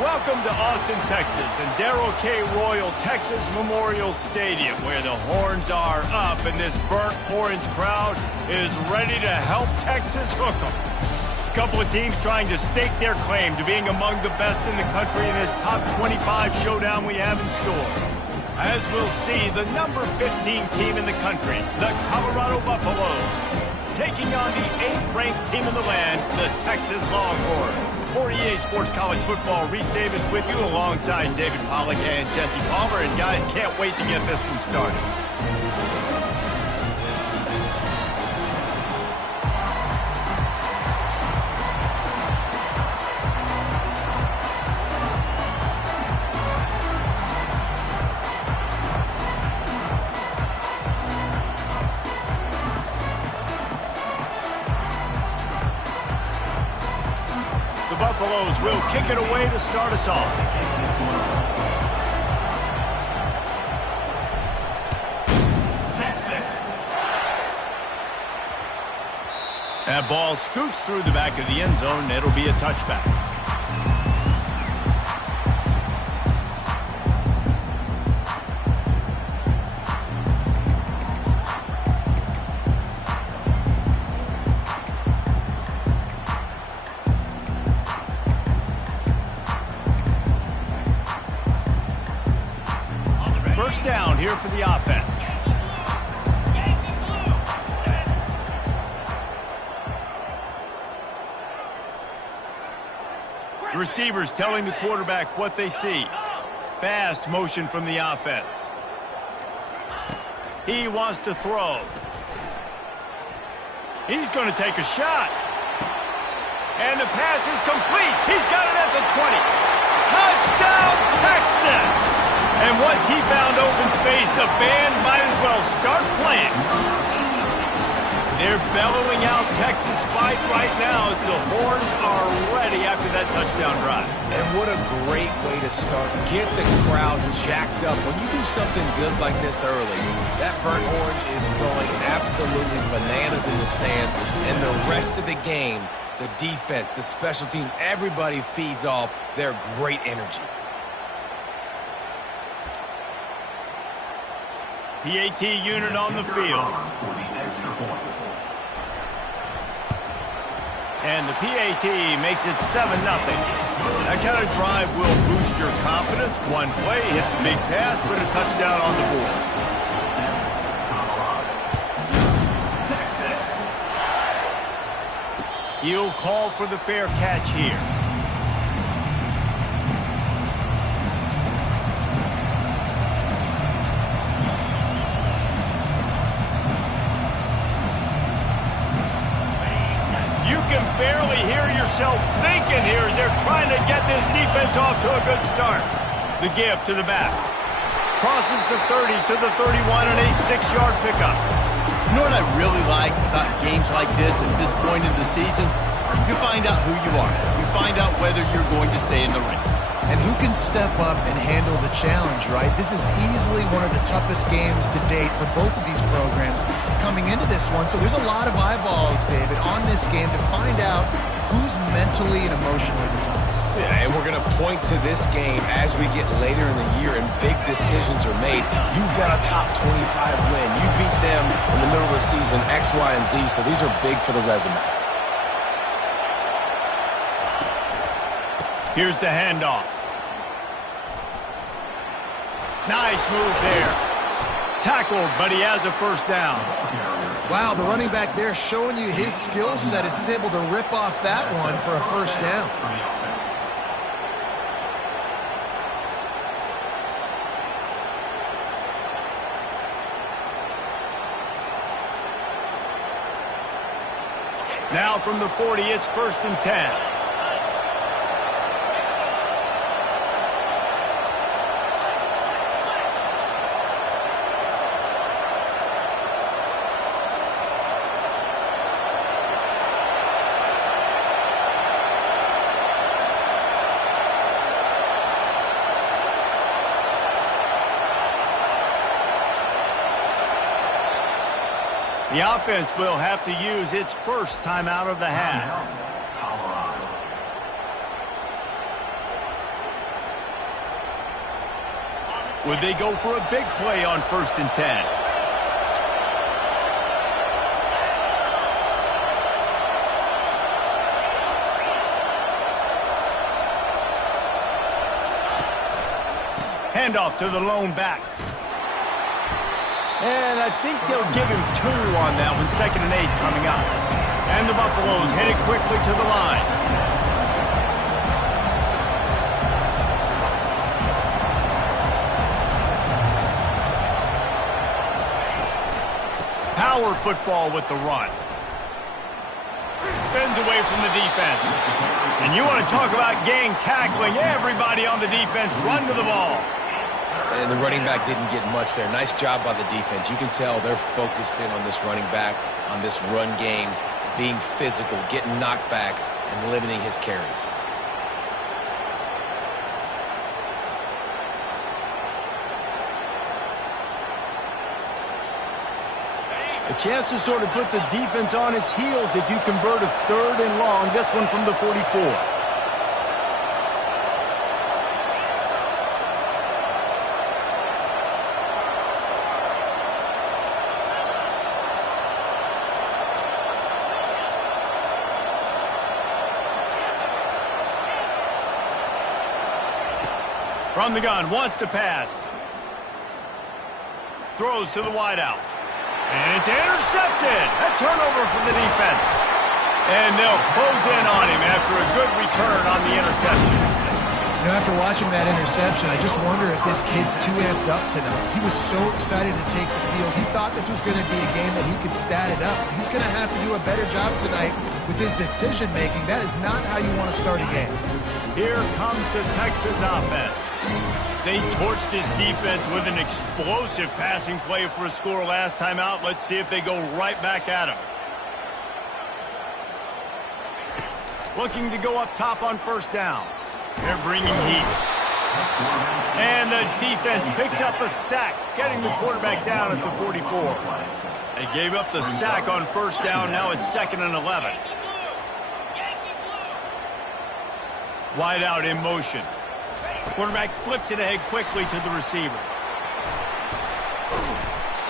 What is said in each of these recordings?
Welcome to Austin, Texas, and Darrell K. Royal Texas Memorial Stadium, where the horns are up and this burnt orange crowd is ready to help Texas hook 'em. A couple of teams trying to stake their claim to being among the best in the country in this top 25 showdown we have in store. As we'll see, the number 15 team in the country, the Colorado Buffaloes, taking on the 8th-ranked team in the land, the Texas Longhorns. For EA Sports College Football, Reese Davis with you alongside David Pollack and Jesse Palmer. And guys, can't wait to get this one started. Buffaloes will kick it away to start us off. That ball scoots through the back of the end zone, and it'll be a touchback. First down here for the offense. The receivers telling the quarterback what they see. Fast motion from the offense. He wants to throw. He's going to take a shot. And the pass is complete. He's got it at the 20. Touchdown, Texas! And once he found open space, the band might as well start playing. They're bellowing out Texas fight right now as the horns are ready after that touchdown drive. And what a great way to start. Get the crowd jacked up. When you do something good like this early, that burnt orange is going absolutely bananas in the stands. And the rest of the game, the defense, the special teams, everybody feeds off their great energy. PAT unit on the field. And the PAT makes it 7-0. That kind of drive will boost your confidence. One play, hit the big pass, put a touchdown on the board. He'll call for the fair catch here. You can barely hear yourself thinking here as they're trying to get this defense off to a good start. The give to the back. Crosses the 30 to the 31 and a 6-yard pickup. You know what I really like about games like this at this point in the season? You find out who you are. You find out whether you're going to stay in the race. And who can step up and handle the challenge, right? This is easily one of the toughest games to date for both of these programs coming into this one. So there's a lot of eyeballs, David, on this game to find out who's mentally and emotionally the toughest. Yeah, and we're going to point to this game as we get later in the year and big decisions are made. You've got a top 25 win. You beat them in the middle of the season, X, Y, and Z, so these are big for the resume. Here's the handoff. Nice move there. Tackled, but he has a first down. Wow, the running back there showing you his skill set as he's able to rip off that one for a first down. Now from the 40, it's 1st and 10. The offense will have to use its first timeout of the half. Would they go for a big play on 1st and 10? Handoff to the lone back. And I think they'll give him 2 on that one. 2nd and 8 coming up. And the Buffaloes headed quickly to the line. Power football with the run. Spins away from the defense. And you want to talk about gang tackling. Everybody on the defense run to the ball. And the running back didn't get much there. Nice job by the defense. You can tell they're focused in on this running back, on this run game, being physical, getting knockbacks, and limiting his carries. A chance to sort of put the defense on its heels if you convert a 3rd and long. This one from the 44. From the gun, wants to pass. Throws to the wideout. And it's intercepted. A turnover for the defense. And they'll close in on him after a good return on the interception. You know, after watching that interception, I just wonder if this kid's too amped up tonight. He was so excited to take the field. He thought this was going to be a game that he could stat it up. He's going to have to do a better job tonight with his decision-making. That is not how you want to start a game. Here comes the Texas offense. They torched this defense with an explosive passing play for a score last time out. Let's see if they go right back at him. Looking to go up top on 1st down. They're bringing heat. And the defense picks up a sack, getting the quarterback down at the 44. They gave up the sack on 1st down. Now it's 2nd and 11. Wide out in motion. Quarterback flips it ahead quickly to the receiver.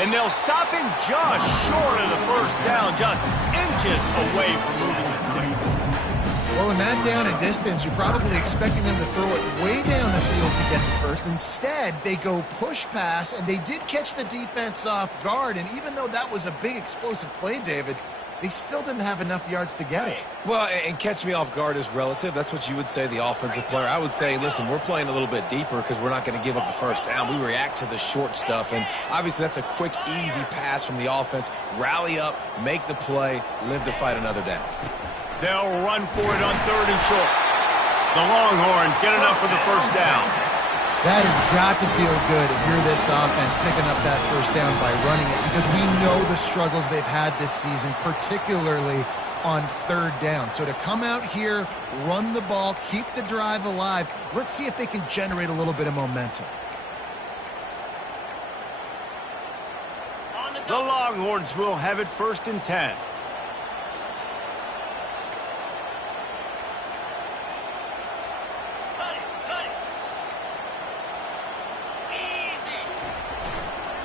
And they'll stop him just short of the 1st down, just inches away from moving the sticks. Well, in that down and distance, you're probably expecting them to throw it way down the field to get the 1st. Instead, they go push pass, and they did catch the defense off guard. And even though that was a big explosive play, David, they still didn't have enough yards to get it. Well, and catch me off guard is relative. That's what you would say, the offensive player. I would say, listen, we're playing a little bit deeper because we're not going to give up the 1st down. We react to the short stuff, and obviously that's a quick, easy pass from the offense. Rally up, make the play, live to fight another down. They'll run for it on 3rd and short. The Longhorns get enough for the 1st down. That has got to feel good if you're this offense picking up that 1st down by running it, because we know the struggles they've had this season, particularly on 3rd down. So to come out here, run the ball, keep the drive alive, let's see if they can generate a little bit of momentum. The Longhorns will have it 1st and 10.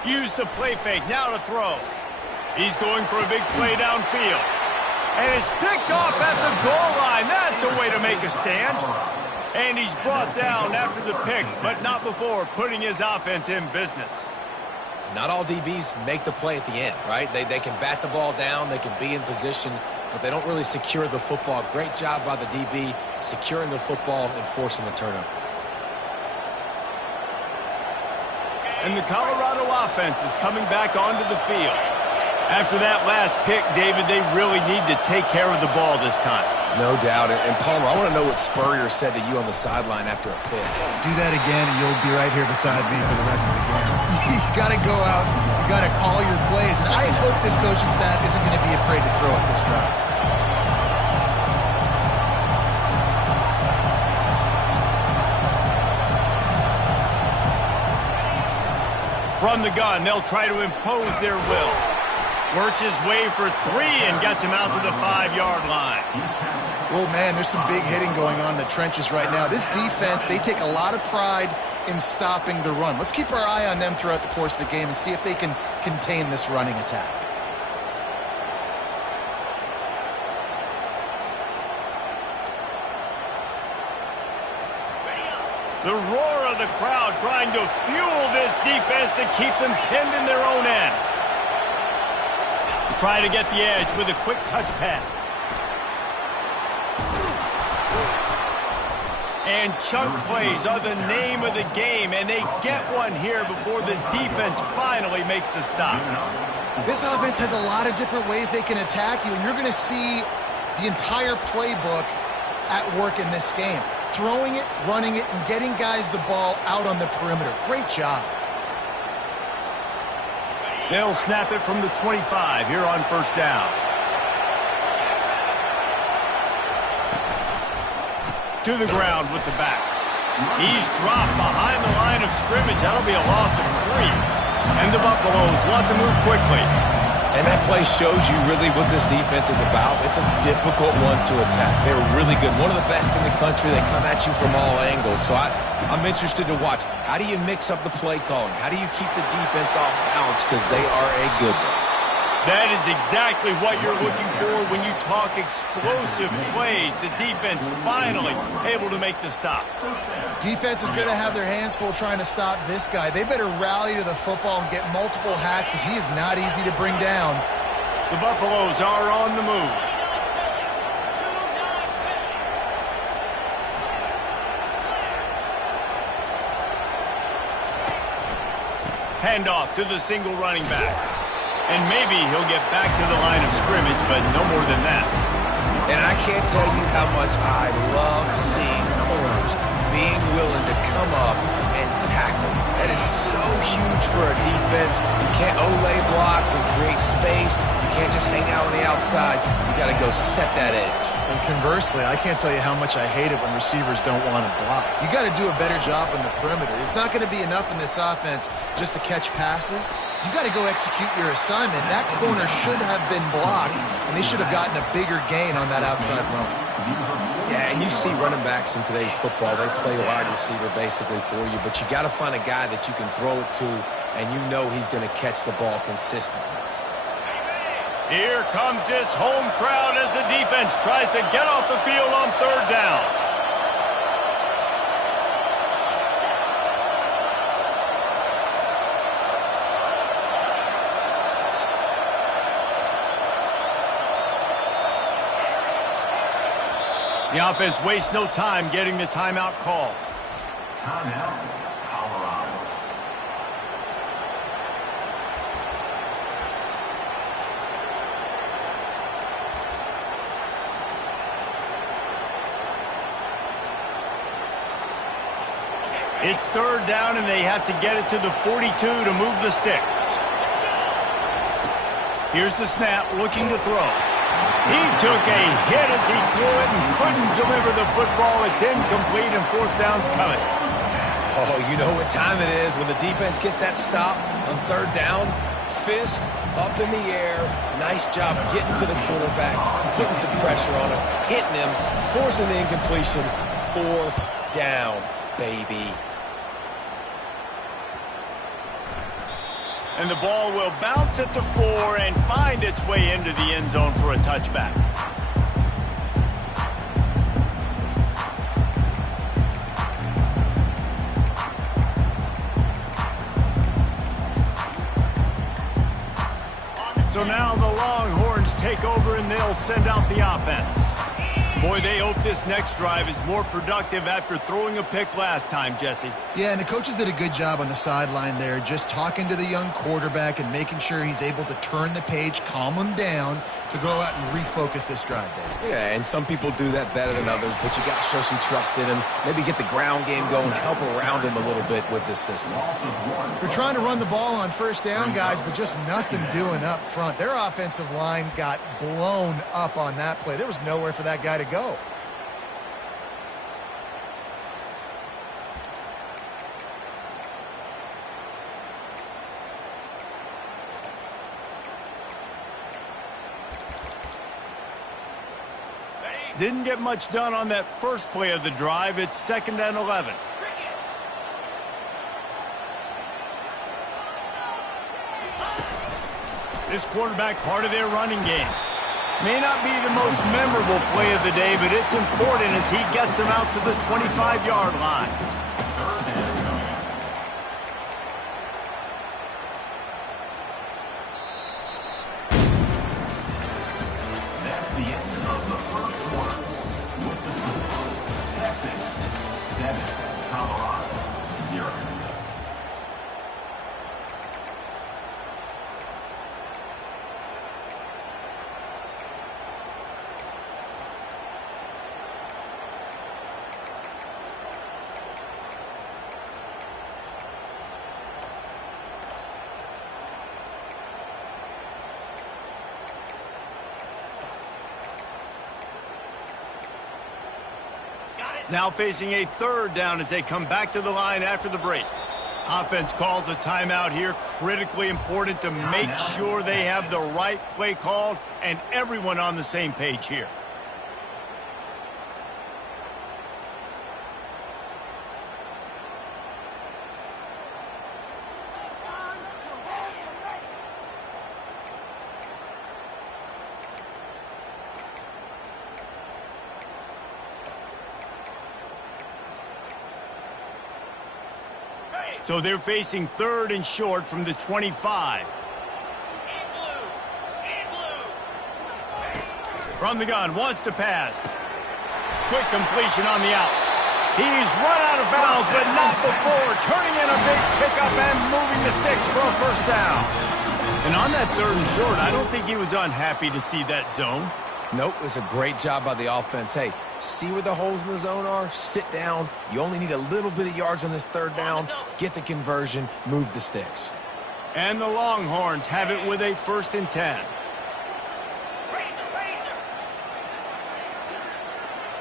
Use the play fake, now to throw. He's going for a big play downfield. And it's picked off at the goal line. That's a way to make a stand. And he's brought down after the pick, but not before putting his offense in business. Not all DBs make the play at the end, right? They can bat the ball down, they can be in position, but they don't really secure the football. Great job by the DB securing the football and forcing the turnover. And the Colorado offense is coming back onto the field. After that last pick, David, they really need to take care of the ball this time. No doubt. And Palmer, I want to know what Spurrier said to you on the sideline after a pick. Do that again, and you'll be right here beside me for the rest of the game. You got to go out, you got to call your plays, and I hope this coaching staff isn't going to be afraid to throw it this route. From the gun, they'll try to impose their will. Works his way for 3 and gets him out to the 5-yard line. Well, man, there's some big hitting going on in the trenches right now. This defense, they take a lot of pride in stopping the run. Let's keep our eye on them throughout the course of the game and see if they can contain this running attack. The roar of the crowd trying to fuel this defense to keep them pinned in their own end. Try to get the edge with a quick touch pass. And chunk plays are the name of the game, and they get one here before the defense finally makes the stop. This offense has a lot of different ways they can attack you, and you're going to see the entire playbook at work in this game. Throwing it, running it, and getting guys the ball out on the perimeter. Great job. They'll snap it from the 25 here on first down. To the ground with the back. He's dropped behind the line of scrimmage. That'll be a loss of 3. And the Buffaloes want to move quickly. And that play shows you really what this defense is about. It's a difficult one to attack. They're really good. One of the best in the country. They come at you from all angles. So I'm interested to watch. How do you mix up the play calling? How do you keep the defense off balance? Because they are a good one. That is exactly what you're looking for when you talk explosive plays. The defense finally able to make the stop. Defense is going to have their hands full trying to stop this guy. They better rally to the football and get multiple hats because he is not easy to bring down. The Buffaloes are on the move. Handoff to the single running back. And maybe he'll get back to the line of scrimmage, but no more than that. And I can't tell you how much I love seeing corners being willing to come up and tackle. That is so huge for a defense. You can't olay blocks and create space. You can't just hang out on the outside. You got to go set that edge. And conversely, I can't tell you how much I hate it when receivers don't want to block. You got to do a better job on the perimeter. It's not going to be enough in this offense just to catch passes. You got to go execute your assignment. That corner should have been blocked, and they should have gotten a bigger gain on that outside run. Yeah, and you see running backs in today's football, they play wide receiver basically for you, but you got to find a guy that you can throw it to, and you know he's going to catch the ball consistently. Here comes this home crowd as the defense tries to get off the field on third down. The offense wastes no time getting the timeout call. Timeout, Colorado. It's third down, and they have to get it to the 42 to move the sticks. Here's the snap, looking to throw. He took a hit as he threw it and couldn't deliver the football. It's incomplete, and fourth down's coming. Oh, you know what time it is when the defense gets that stop on third down. Fist up in the air. Nice job getting to the quarterback, putting some pressure on him, hitting him, forcing the incompletion. Fourth down, baby. And the ball will bounce at the 4 and find its way into the end zone for a touchback. So now the Longhorns take over and they'll send out the offense. Boy, they hope this next drive is more productive after throwing a pick last time, Jesse. Yeah, and the coaches did a good job on the sideline there, just talking to the young quarterback and making sure he's able to turn the page, calm him down to go out and refocus this drive there. Yeah, and some people do that better than others, but you got to show some trust in him, maybe get the ground game going, help around him a little bit with this system. They're trying to run the ball on first down, guys, but just nothing doing up front. Their offensive line got blown up on that play. There was nowhere for that guy to go. Didn't get much done on that first play of the drive. It's 2nd and 11. This quarterback part of their running game. May not be the most memorable play of the day, but it's important as he gets them out to the 25-yard line. That's the end of the first quarter. With the score, Texas 7, Colorado 0. Now facing a 3rd down as they come back to the line after the break. Offense calls a timeout here. Critically important to make sure they have the right play called and everyone on the same page here. So they're facing 3rd and short from the 25. From the gun, wants to pass. Quick completion on the out. He's run out of bounds, but not before. Turning in a big pickup and moving the sticks for a 1st down. And on that 3rd and short, I don't think he was unhappy to see that zone. Nope, it's a great job by the offense. Hey, see where the holes in the zone are? Sit down. You only need a little bit of yards on this 3rd down. Get the conversion. Move the sticks. And the Longhorns have it with a 1st and 10.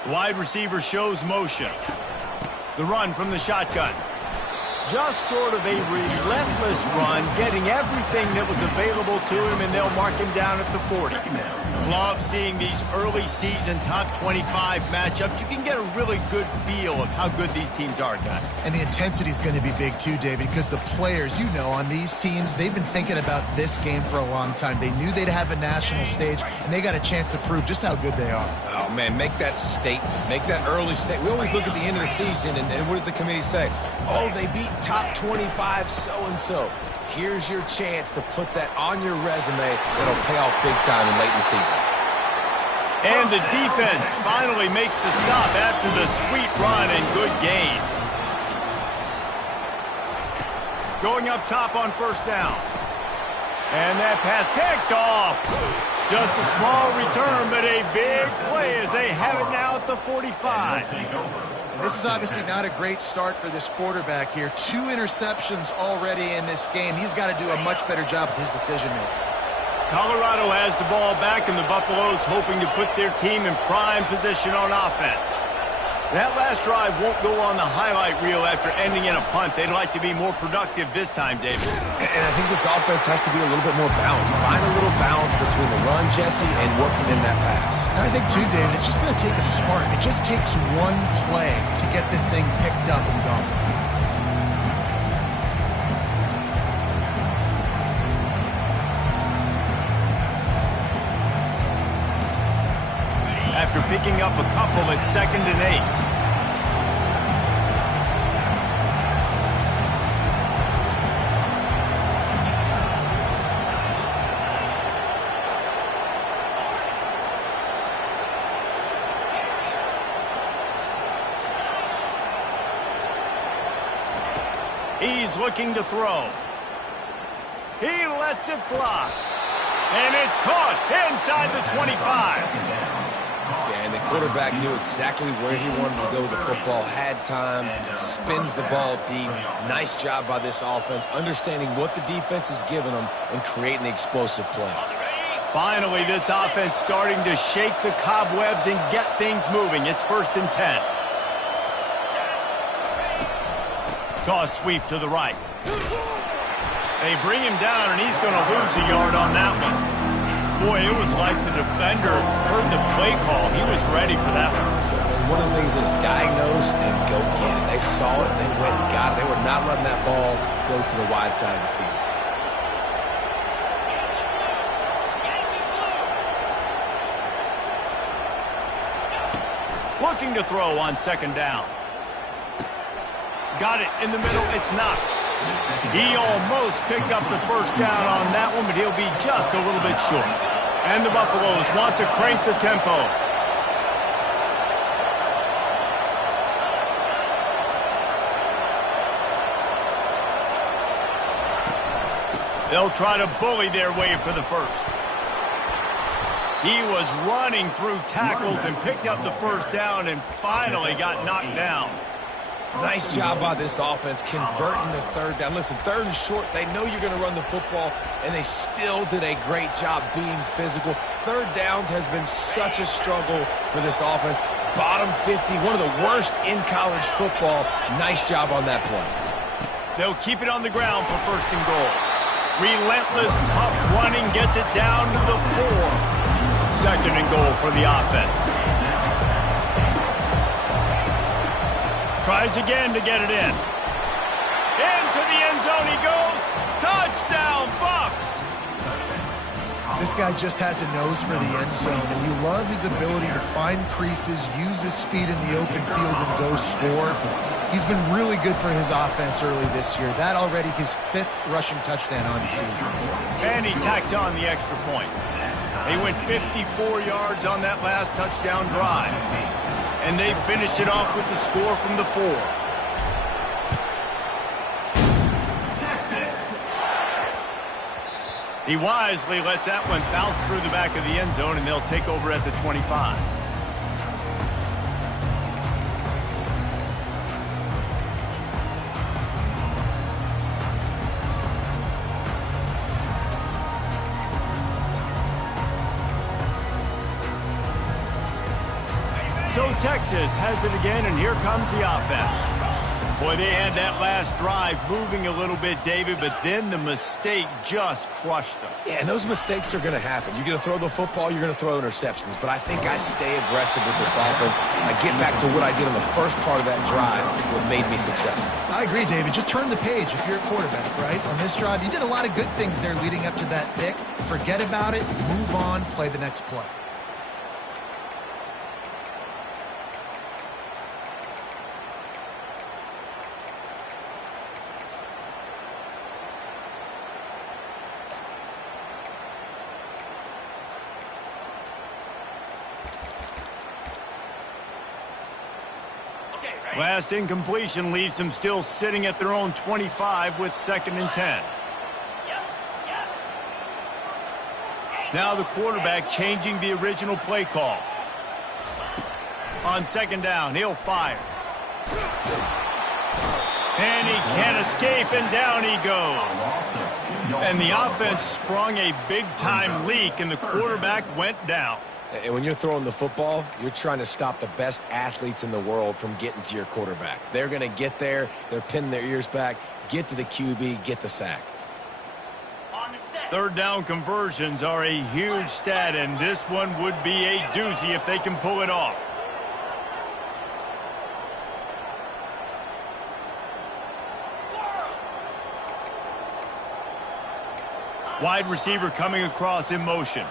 Wide receiver shows motion. The run from the shotgun. Just sort of a relentless run, getting everything that was available to him, and they'll mark him down at the 40. Love seeing these early season top 25 matchups. You can get a really good feel of how good these teams are, guys. And the intensity is going to be big too, David, because the players, you know, on these teams, they've been thinking about this game for a long time. They knew they'd have a national stage, and they got a chance to prove just how good they are. Oh, man, make that statement. Make that early statement. We always look at the end of the season, and what does the committee say? Oh, they beat top 25 so-and-so. Here's your chance to put that on your resume that'll pay off big time in late in the season. And the defense finally makes the stop after the sweet run and good gain. Going up top on 1st down. And that pass picked off. Just a small return, but a big play as they have it now at the 45. This is obviously not a great start for this quarterback here. 2 interceptions already in this game. He's got to do a much better job with his decision-making. Colorado has the ball back, and the Buffaloes hoping to put their team in prime position on offense. That last drive won't go on the highlight reel after ending in a punt. They'd like to be more productive this time, David. And I think this offense has to be a little bit more balanced. Find a little balance between the run, Jesse, and working in that pass. And I think, too, David, it's just going to take a spark. It just takes one play to get this thing picked up and going. After picking up a couple at 2nd and 8. He's looking to throw. He lets it fly. And it's caught inside the 25. Yeah, and the quarterback knew exactly where he wanted to go with the football, had time, spins the ball deep. Nice job by this offense, understanding what the defense is giving them and creating an explosive play. Finally, this offense starting to shake the cobwebs and get things moving. It's 1st and 10. Toss sweep to the right. They bring him down, and he's going to lose a yard on that one. Boy, it was like the defender heard the play call. He was ready for that one. One of the things is diagnose and go get it. They saw it, they went and got it. They were not letting that ball go to the wide side of the field. Looking to throw on second down. Got it in the middle. It's Knox. He almost picked up the first down on that one, but he'll be just a little bit short. And the Buffaloes want to crank the tempo. They'll try to bully their way for the first. He was running through tackles and picked up the first down and finally got knocked down. Nice job by this offense converting the third down. Listen, third and short, they know you're going to run the football, and they still did a great job being physical. Third downs has been such a struggle for this offense. Bottom 50, one of the worst in college football. Nice job on that play. They'll keep it on the ground for first and goal. Relentless, tough running gets it down to the 4. Second and goal for the offense. Tries again to get it in. Into the end zone he goes. Touchdown, Bucks! This guy just has a nose for the end zone, and you love his ability to find creases, use his speed in the open field, and go score. He's been really good for his offense early this year. That already his 5th rushing touchdown on the season. And he tacks on the extra point. They went 54 yards on that last touchdown drive. And they finished it off with the score from the 4. Texas. He wisely lets that one bounce through the back of the end zone, and they'll take over at the 25. So Texas has it again, and here comes the offense. Boy, they had that last drive moving a little bit, David, but then the mistake just crushed them. Yeah, and those mistakes are going to happen. You're going to throw the football, you're going to throw interceptions. But I think I stay aggressive with this offense. I get back to what I did on the first part of that drive, what made me successful. I agree, David. Just turn the page if you're a quarterback, right? On this drive, you did a lot of good things there leading up to that pick. Forget about it, move on, play the next play. Last incompletion leaves them still sitting at their own 25 with 2nd and 10. Now the quarterback changing the original play call. On 2nd down, he'll fire. And he can't escape, and down he goes. And the offense sprung a big-time leak, and the quarterback went down. And when you're throwing the football, you're trying to stop the best athletes in the world from getting to your quarterback. They're going to get there. They're pinning their ears back, get to the QB, get the sack. Third down conversions are a huge stat, and this one would be a doozy if they can pull it off. Wide receiver coming across in motion.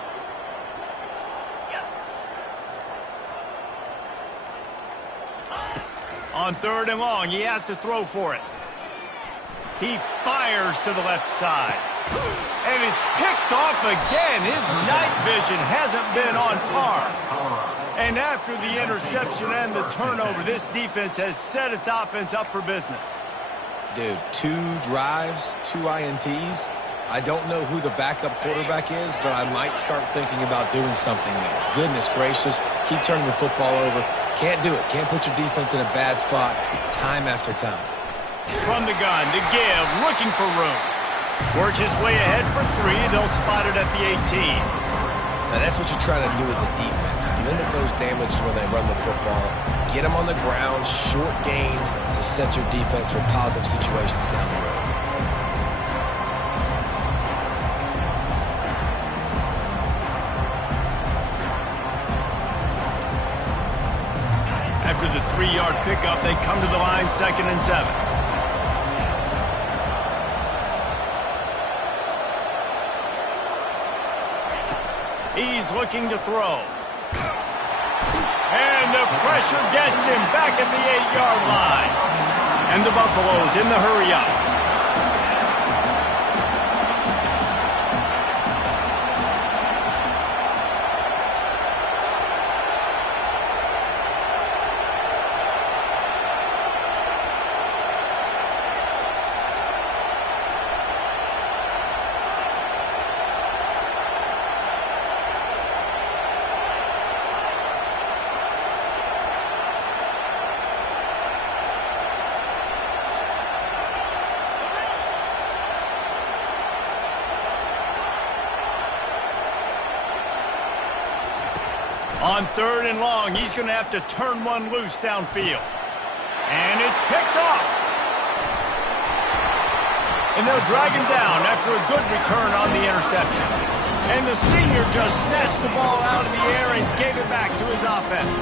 On 3rd and long, he has to throw for it. He fires to the left side. And it's picked off again. His night vision hasn't been on par. And after the interception and the turnover, this defense has set its offense up for business. Dude, 2 drives, 2 INTs. I don't know who the backup quarterback is, but I might start thinking about doing something there. Goodness gracious, keep turning the football over. Can't do it. Can't put your defense in a bad spot time after time. From the gun to give, looking for room. Works his way ahead for 3. They'll spot it at the 18. Now that's what you're trying to do as a defense. Limit those damages when they run the football. Get them on the ground, short gains to set your defense for positive situations down the road. After the 3-yard pickup, they come to the line 2nd and 7. He's looking to throw. And the pressure gets him back at the 8-yard line. And the Buffaloes in the hurry up. On 3rd and long, he's going to have to turn one loose downfield. And it's picked off. And they'll drag him down after a good return on the interception. And the senior just snatched the ball out of the air and gave it back to his offense.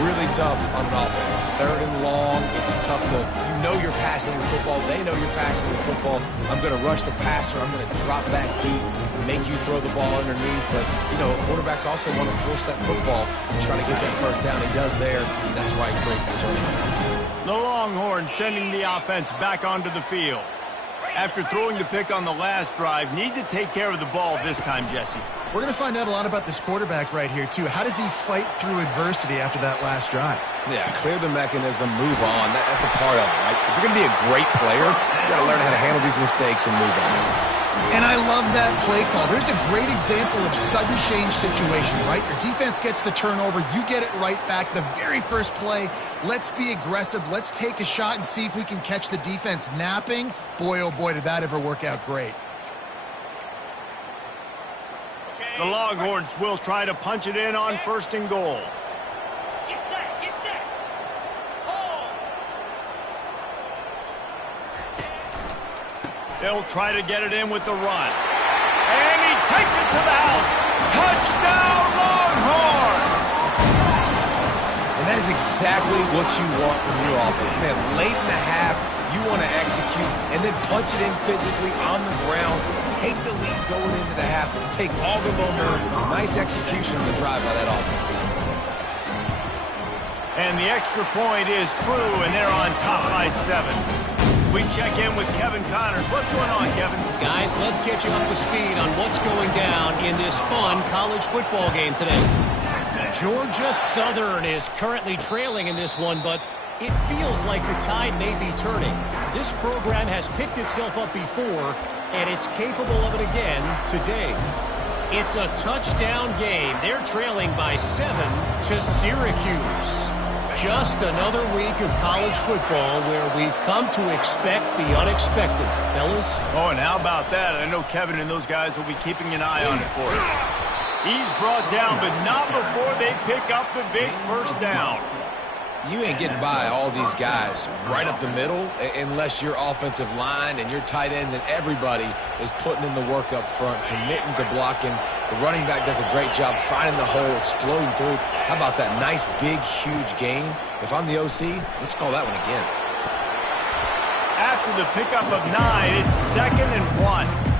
Really tough on an offense. 3rd and long, it's tough to, you know you're passing the football. They know you're passing the football. I'm going to rush the passer. I'm going to drop back deep, make you throw the ball underneath. But, you know, quarterbacks also want to force that football and try to get that first down. He does there, and that's why he breaks the turnover. The Longhorns sending the offense back onto the field. After throwing the pick on the last drive, need to take care of the ball this time, Jesse. We're going to find out a lot about this quarterback right here, too. How does he fight through adversity after that last drive? Yeah, clear the mechanism, move on. That's a part of it, right? If you're going to be a great player, you got to learn how to handle these mistakes and move on. And I love that play call. There's a great example of sudden change situation, right? Your defense gets the turnover. You get it right back. The very first play, let's be aggressive. Let's take a shot and see if we can catch the defense napping. Boy, oh boy, did that ever work out great. The Longhorns will try to punch it in on 1st and goal. Get set, get set. Hold. They'll try to get it in with the run. And he takes it to the house. Touchdown, Longhorns! And that is exactly what you want from your offense. Man, late in the half, you want to execute and then punch it in physically on the ground, take the lead going into the half, and take all the momentum. Nice execution on the drive by that offense. And the extra point is true, and they're on top by 7. We check in with Kevin Connors. What's going on, Kevin? Guys, let's get you up to speed on what's going down in this fun college football game today. Georgia Southern is currently trailing in this one, but it feels like the tide may be turning. This program has picked itself up before, and it's capable of it again today. It's a touchdown game. They're trailing by 7 to Syracuse. Just another week of college football where we've come to expect the unexpected, fellas. Oh, and how about that? I know Kevin and those guys will be keeping an eye on it for us. He's brought down, but not before they pick up the big first down. You ain't getting by all these guys right up the middle unless your offensive line and your tight ends and everybody is putting in the work up front, committing to blocking. The running back does a great job finding the hole, exploding through. How about that nice, big, huge gain? If I'm the OC, let's call that one again. After the pickup of 9, it's 2nd and 1.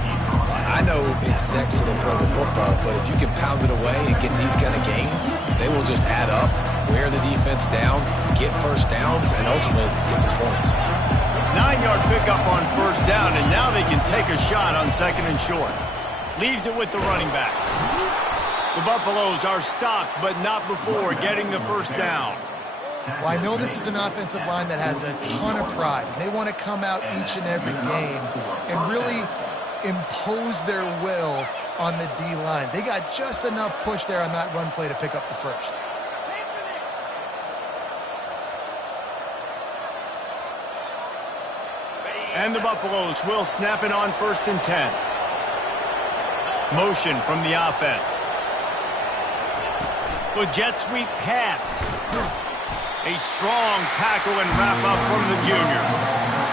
I know it's sexy to throw the football, but if you can pound it away and get these kind of gains, they will just add up, wear the defense down, get first downs, and ultimately get some points. 9-yard pickup on 1st down, and now they can take a shot on 2nd and short. Leaves it with the running back. The Buffaloes are stopped, but not before getting the first down. Well, I know this is an offensive line that has a ton of pride. They want to come out each and every game and really impose their will on the D-line. They got just enough push there on that run play to pick up the first. And the Buffaloes will snap it on 1st and 10. Motion from the offense. With jet sweep pass. A strong tackle and wrap up from the junior.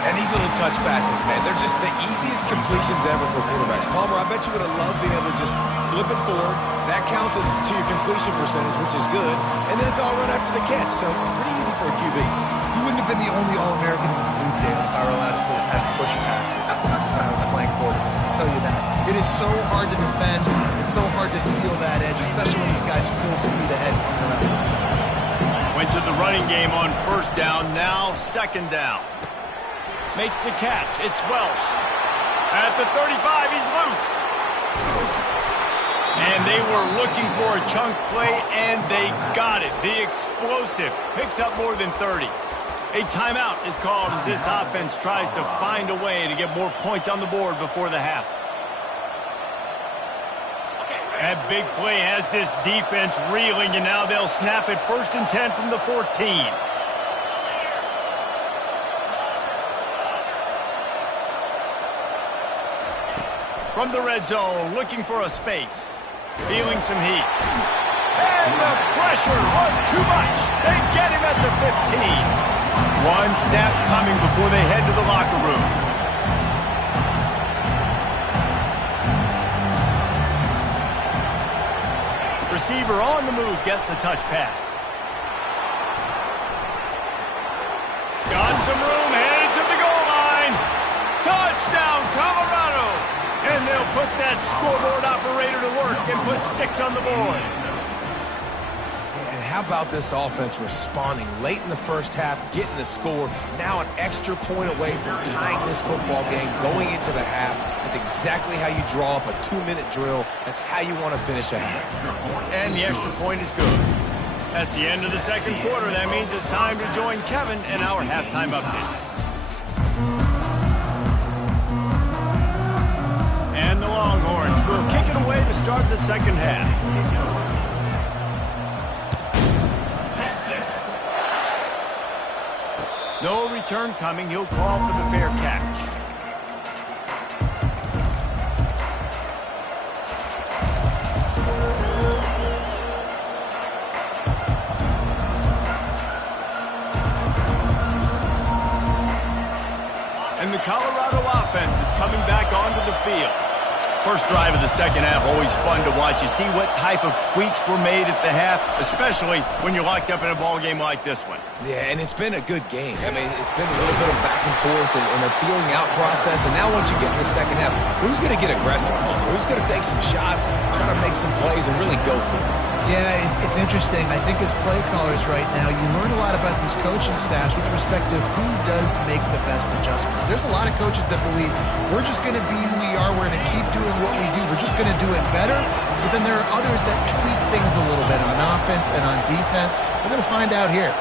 And these little touch passes, man, they're just the easiest completions ever for quarterbacks. Palmer, I bet you would have loved being able to just flip it forward. That counts as to your completion percentage, which is good. And then it's all run after the catch, so pretty easy for a QB. You wouldn't have been the only All-American in this booth, Dale, if I were allowed to have push passes when I was playing quarterback. I'll tell you that. It is so hard to defend. It's so hard to seal that edge, especially when this guy's full speed ahead coming around the outside. Went to the running game on first down, now second down. Makes the catch. It's Welsh. At the 35, he's loose. And they were looking for a chunk play, and they got it. The explosive picks up more than 30. A timeout is called as this offense tries to find a way to get more points on the board before the half. That big play has this defense reeling, and now they'll snap it 1st and 10 from the 14. From the red zone, looking for a space. Feeling some heat. And the pressure was too much. They get him at the 15. One snap coming before they head to the locker room. Receiver on the move gets the touch pass. Got some room, headed to the goal line. Touchdown, Colorado! And they'll put that scoreboard operator to work and put 6 on the board. And how about this offense responding late in the first half, getting the score, now an extra point away from tying this football game, going into the half. That's exactly how you draw up a 2-minute drill. That's how you want to finish a half. And the extra point is good. That's the end of the second quarter. That means it's time to join Kevin in our halftime update. And the Longhorns will kick it away to start the second half. No return coming. He'll call for the fair catch. And the Colorado offense is coming back onto the field. First drive of the second half, always fun to watch. You see what type of tweaks were made at the half, especially when you're locked up in a ball game like this one. Yeah, and it's been a good game. I mean, it's been a little bit of back and forth and a feeling out process. And now once you get in the second half, who's going to get aggressive? Who's going to take some shots, try to make some plays, and really go for it? Yeah, it's interesting. I think as play callers right now, you learn a lot about these coaching staffs with respect to who does make the best adjustments. There's a lot of coaches that believe we're just going to be who we are. We're going to keep doing what we do. We're just going to do it better. But then there are others that tweak things a little bit on offense and on defense. We're going to find out here.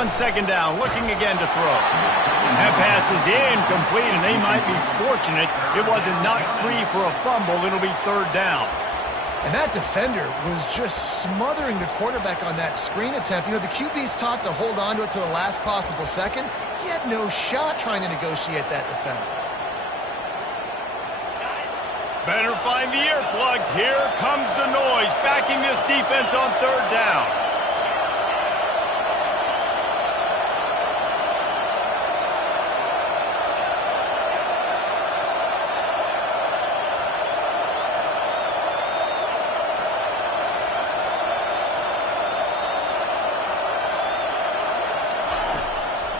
On second down, looking again to throw. That pass is incomplete, and they might be fortunate it wasn't knocked free for a fumble. It'll be third down. And that defender was just smothering the quarterback on that screen attempt. You know, the QB's taught to hold on to it to the last possible second. He had no shot trying to negotiate that defender. Better find the earplugs. Here comes the noise, backing this defense on third down.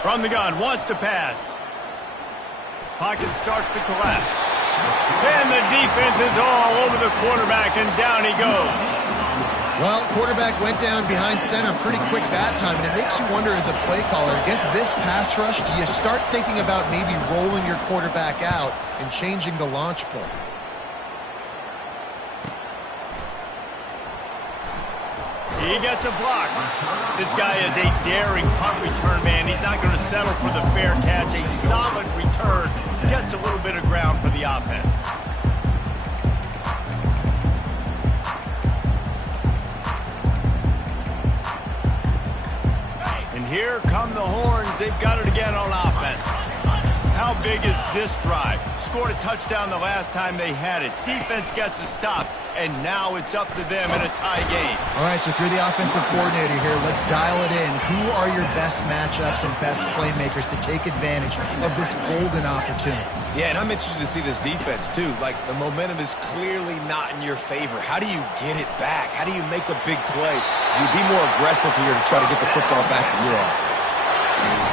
From the gun, wants to pass. Pocket starts to collapse. And the defense is all over the quarterback, and down he goes. Well, quarterback went down behind center pretty quick that time, and it makes you wonder as a play caller, against this pass rush, do you start thinking about maybe rolling your quarterback out and changing the launch point? He gets a block. This guy is a daring punt return man. He's not going to settle for the fair catch. A solid return. Gets a little bit of ground for the offense. And here come the horns. They've got it again on offense. How big is this drive? Scored a touchdown the last time they had it. Defense gets a stop, and now it's up to them in a tie game. All right, so if you're the offensive coordinator here, let's dial it in. Who are your best matchups and best playmakers to take advantage of this golden opportunity? Yeah, and I'm interested to see this defense, too. Like, the momentum is clearly not in your favor. How do you get it back? How do you make a big play? Do you be more aggressive here to try to get the football back to your offense?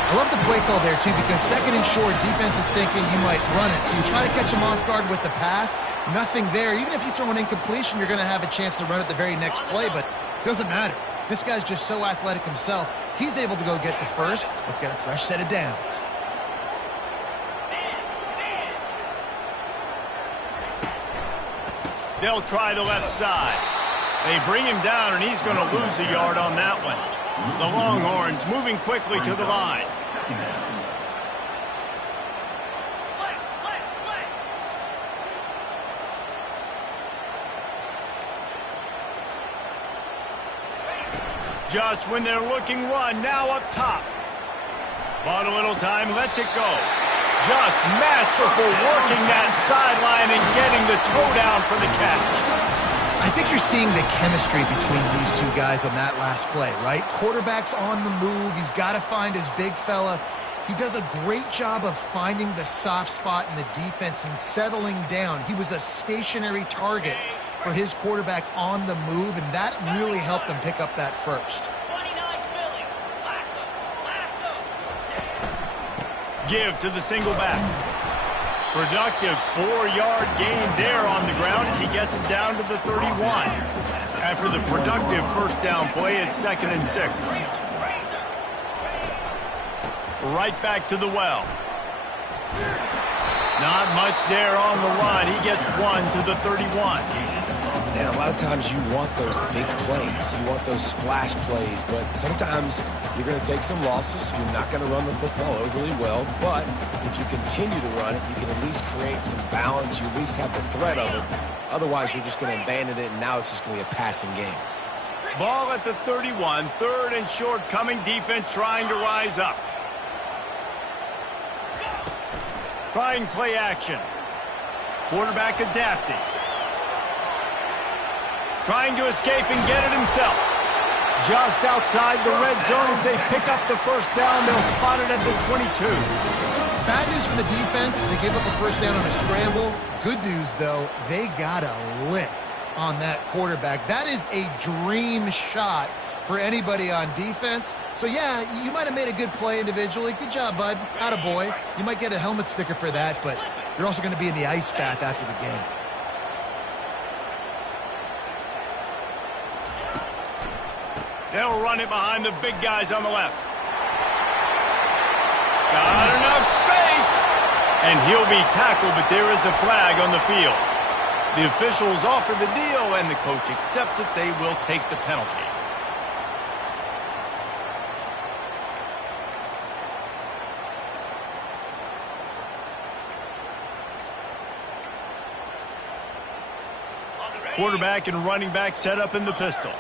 I love the play call there, too, because second and short, defense is thinking you might run it. So you try to catch them off guard with the pass. Nothing there. Even if you throw an incompletion, you're going to have a chance to run it the very next play, but it doesn't matter. This guy's just so athletic himself. He's able to go get the first. Let's get a fresh set of downs. They'll try the left side. They bring him down, and he's going to lose a yard on that one. The Longhorns moving quickly to the line. Just when they're looking run, now up top. Bought a little time, lets it go. Just masterful working that sideline and getting the toe down for the catch. I think you're seeing the chemistry between these two guys on that last play, right? Quarterback's on the move. He's got to find his big fella. He does a great job of finding the soft spot in the defense and settling down. He was a stationary target for his quarterback on the move, and that really helped him pick up that first. Give to the single back. Productive 4-yard gain there on the ground as he gets it down to the 31. After the productive first down play, it's 2nd and 6. Right back to the well. Not much there on the run. He gets 1 to the 31. And a lot of times you want those big plays. You want those splash plays, but sometimes you're going to take some losses. You're not going to run the football overly well, but if you continue to run it, you can at least create some balance. You at least have the threat of it. Otherwise, you're just going to abandon it, and now it's just going to be a passing game. Ball at the 31, 3rd and short coming. Defense trying to rise up. Trying play action. Quarterback adapting. Trying to escape and get it himself. Just outside the red zone as they pick up the first down. They'll spot it at the 22. Bad news for the defense. They gave up a first down on a scramble. Good news, though, they got a lick on that quarterback. That is a dream shot for anybody on defense. So, yeah, you might have made a good play individually. Good job, bud. Attaboy. You might get a helmet sticker for that, but you're also going to be in the ice bath after the game. They'll run it behind the big guys on the left. Got enough space. And he'll be tackled, but there is a flag on the field. The officials offer the deal, and the coach accepts it. They will take the penalty. Quarterback and running back set up in the pistol.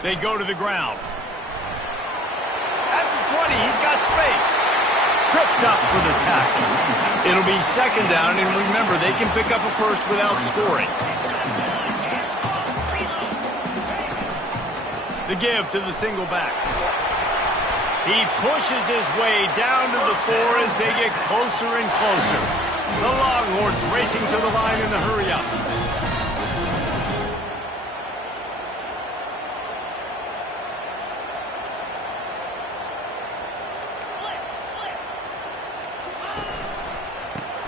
They go to the ground. At the 20, he's got space. Tripped up for the tackle. It'll be 2nd down, and remember, they can pick up a first without scoring. The give to the single back. He pushes his way down to the 4 as they get closer and closer. The Longhorns racing to the line in the hurry-up.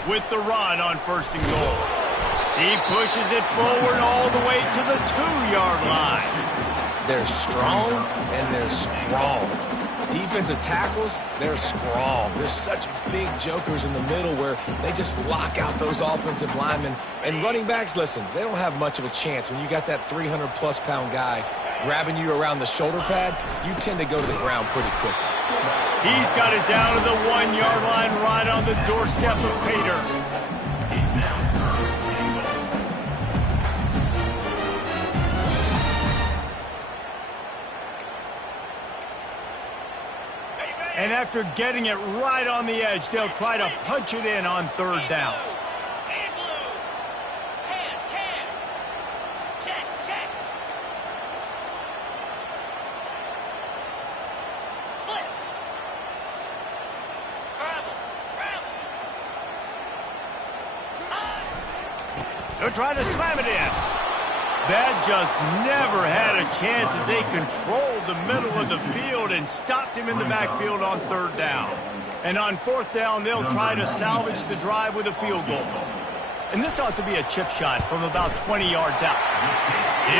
With the run on 1st and goal. He pushes it forward all the way to the 2-yard line. They're strong and they're strong. Defensive tackles, they're strong. There's such big jokers in the middle where they just lock out those offensive linemen. And running backs, listen, they don't have much of a chance. When you got that 300-plus pound guy grabbing you around the shoulder pad, you tend to go to the ground pretty quickly. He's got it down to the 1-yard line right on the doorstep of Pater. And after getting it right on the edge, they'll try to punch it in on third down. And blue. Can. Check. Flip. Travel. Time. They'll try to slam it in. That just never had a chance as they controlled the middle of the field and stopped him in the backfield on third down. And on fourth down, they'll try to salvage the drive with a field goal. And this ought to be a chip shot from about 20 yards out.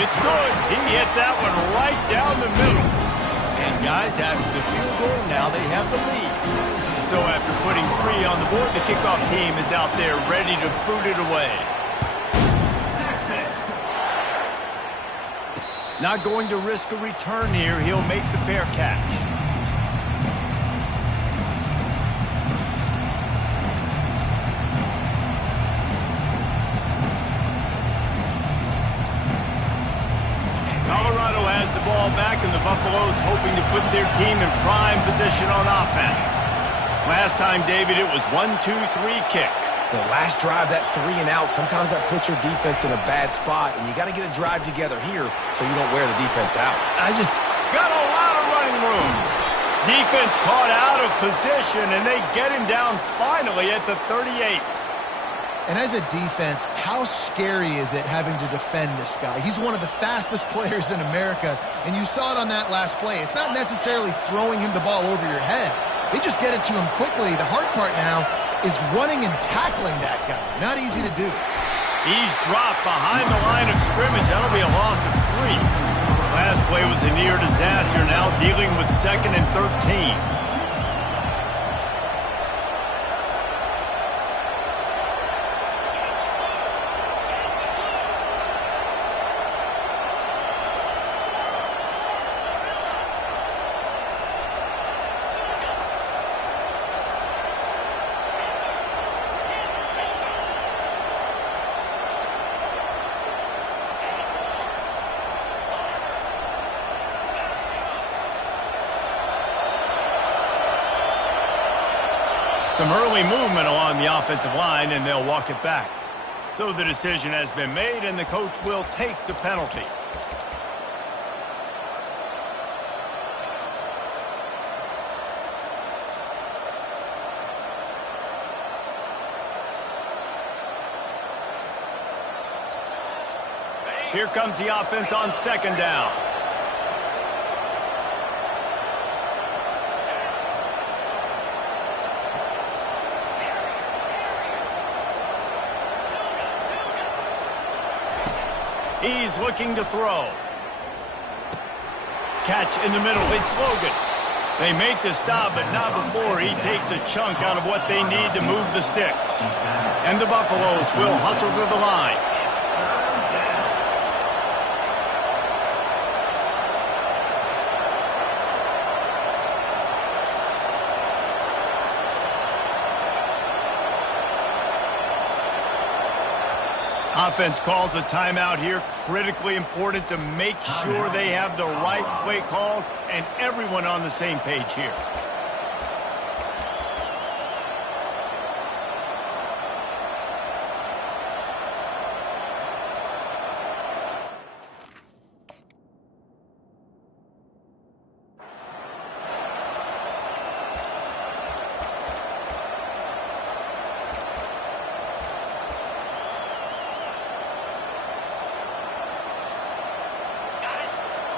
It's good. He hit that one right down the middle. And guys, after the field goal, now they have the lead. So after putting 3 on the board, the kickoff team is out there ready to boot it away. Not going to risk a return here. He'll make the fair catch. Colorado has the ball back, and the Buffaloes hoping to put their team in prime position on offense. Last time, David, it was 1-2-3 kick. The last drive, that 3 and out, sometimes that puts your defense in a bad spot, and you got to get a drive together here so you don't wear the defense out. Got a lot of running room. Defense caught out of position, and they get him down finally at the 38. And as a defense, how scary is it having to defend this guy? He's one of the fastest players in America, and you saw it on that last play. It's not necessarily throwing him the ball over your head. They just get it to him quickly. The hard part now is running and tackling that guy. Not easy to do. He's dropped behind the line of scrimmage. That'll be a loss of 3. Last play was a near disaster. Now dealing with 2nd and 13. Some early movement along the offensive line, and they'll walk it back. So the decision has been made, and the coach will take the penalty. Here comes the offense on 2nd down. He's looking to throw. Catch in the middle. It's Logan. They make the stop, but not before he takes a chunk out of what they need to move the sticks. And the Buffaloes will hustle to the line. Offense calls a timeout here. Critically important to make sure they have the right play called and everyone on the same page here.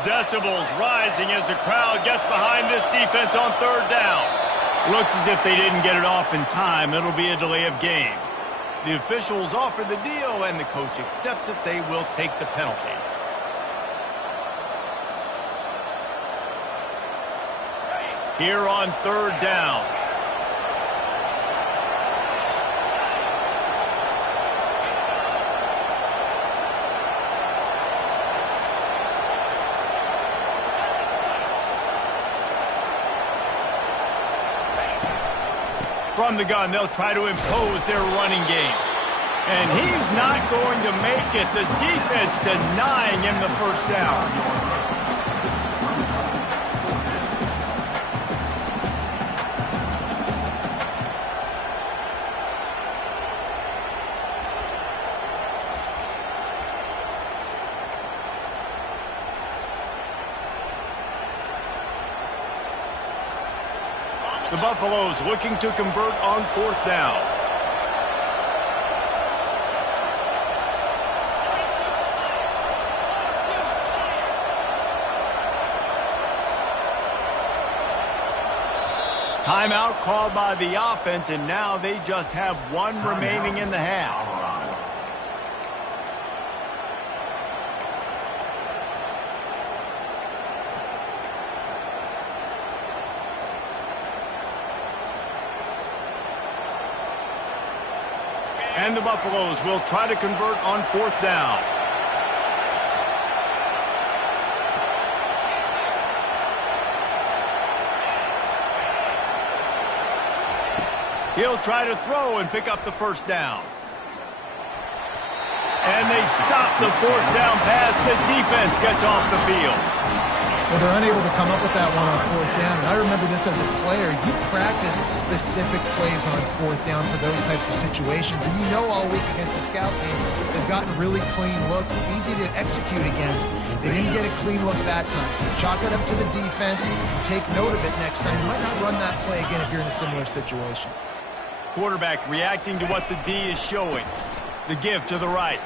Decibels rising as the crowd gets behind this defense on 3rd down. Looks as if they didn't get it off in time. It'll be a delay of game. The officials offer the deal, and the coach accepts it. They will take the penalty. Here on 3rd down. From the gun, they'll try to impose their running game. And he's not going to make it. The defense denying him the 1st down. The Buffaloes looking to convert on 4th down. Timeout called by the offense, and now they just have one remaining in the half. And the Buffaloes will try to convert on 4th down. He'll try to throw and pick up the 1st down. And they stop the 4th down pass. The defense gets off the field. Well, they're unable to come up with that one on 4th down. And I remember this as a player. You practice specific plays on 4th down for those types of situations. And you know all week against the scout team, they've gotten really clean looks, easy to execute against. They didn't get a clean look that time. So you chalk it up to the defense. Take note of it next time. You might not run that play again if you're in a similar situation. Quarterback reacting to what the D is showing. The give to the right.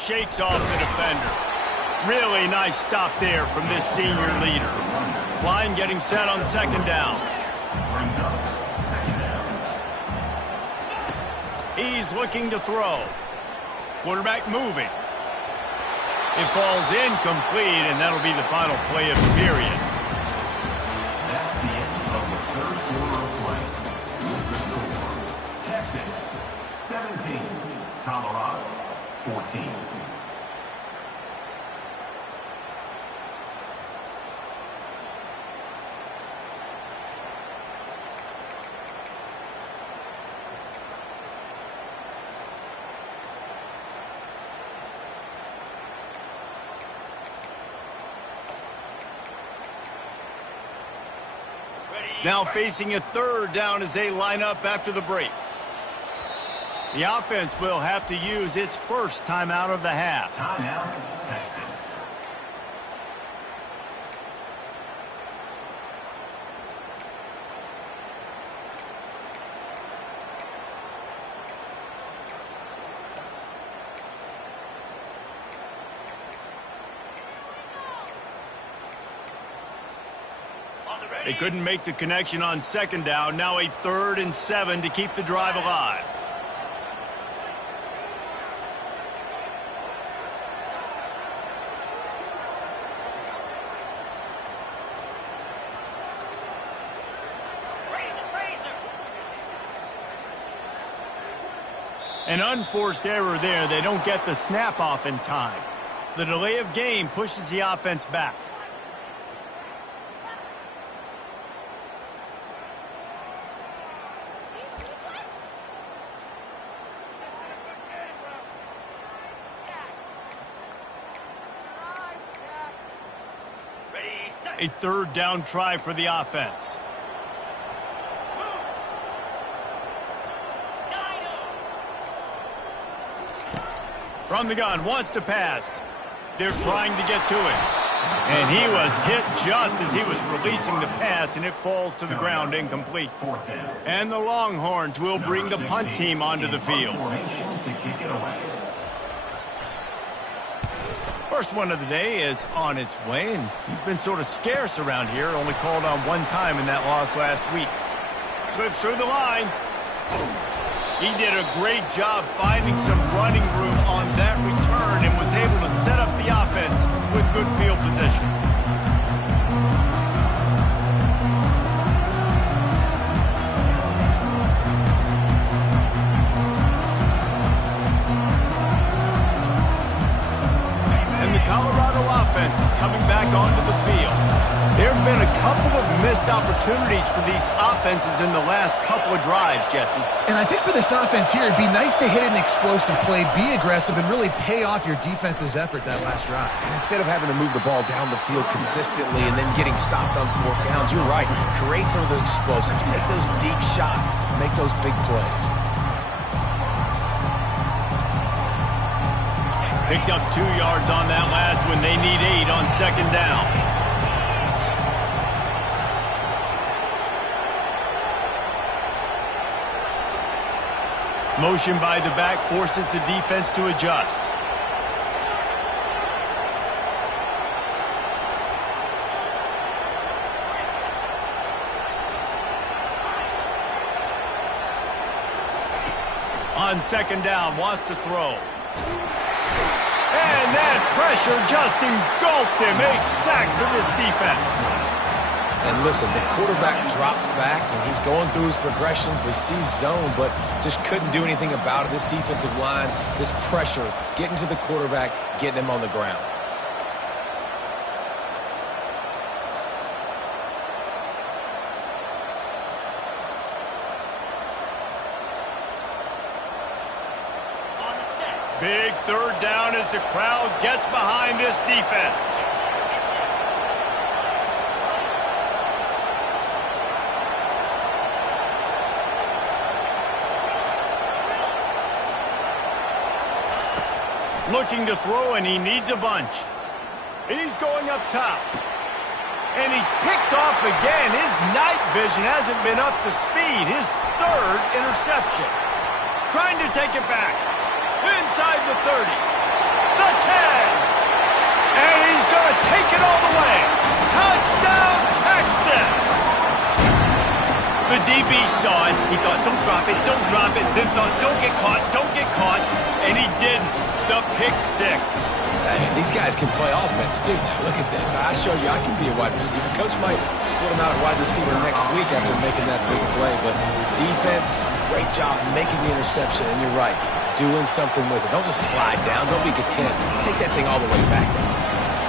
Shakes off the defender. Really nice stop there from this senior leader. Line getting set on 2nd down. He's looking to throw. Quarterback moving. It falls incomplete, and that'll be the final play of the period. That's the end of the 3rd quarter of play. With the score, Texas 17, Colorado 14. Now facing a 3rd down as they line up after the break. The offense will have to use its first timeout of the half. Timeout, Texas. They couldn't make the connection on 2nd down. Now a 3rd and 7 to keep the drive alive. An unforced error there. They don't get the snap off in time. The delay of game pushes the offense back. A 3rd down try for the offense. From the gun, wants to pass. They're trying to get to him. And he was hit just as he was releasing the pass, and it falls to the ground incomplete. And the Longhorns will bring the punt team onto the field. First one of the day is on its way, and he's been sort of scarce around here, only called on one time in that loss last week. Slips through the line. He did a great job finding some running room on that return and was able to set up the offense with good field position. Colorado offense is coming back onto the field. There have been a couple of missed opportunities for these offenses in the last couple of drives, Jesse. And I think for this offense here, it'd be nice to hit an explosive play, be aggressive, and really pay off your defense's effort that last drive. And instead of having to move the ball down the field consistently and then getting stopped on 4th downs, you're right. Create some of the explosives. Take those deep shots. Make those big plays. Picked up 2 yards on that last one. They need 8 on 2nd down. Motion by the back forces the defense to adjust. On second down, wants to throw. And that pressure just engulfed him. A sack for this defense. And listen, the quarterback drops back, and he's going through his progressions. We see zone, but just couldn't do anything about it. This defensive line, this pressure, getting to the quarterback, getting him on the ground. Big third down as the crowd gets behind this defense. Looking to throw, and he needs a bunch. He's going up top. And he's picked off again. His night vision hasn't been up to speed. His third interception. Trying to take it back. Inside the 30. The 10. And he's going to take it all the way. Touchdown, Texas! The DB saw it. He thought, don't drop it, don't drop it. Then thought, don't get caught, don't get caught. And he didn't. The pick six. Hey, these guys can play offense, too. Now, look at this. I showed you I can be a wide receiver. Coach might split him out at wide receiver next week after making that big play. But defense, great job making the interception. And you're right, doing something with it. Don't just slide down. Don't be content. Take that thing all the way back.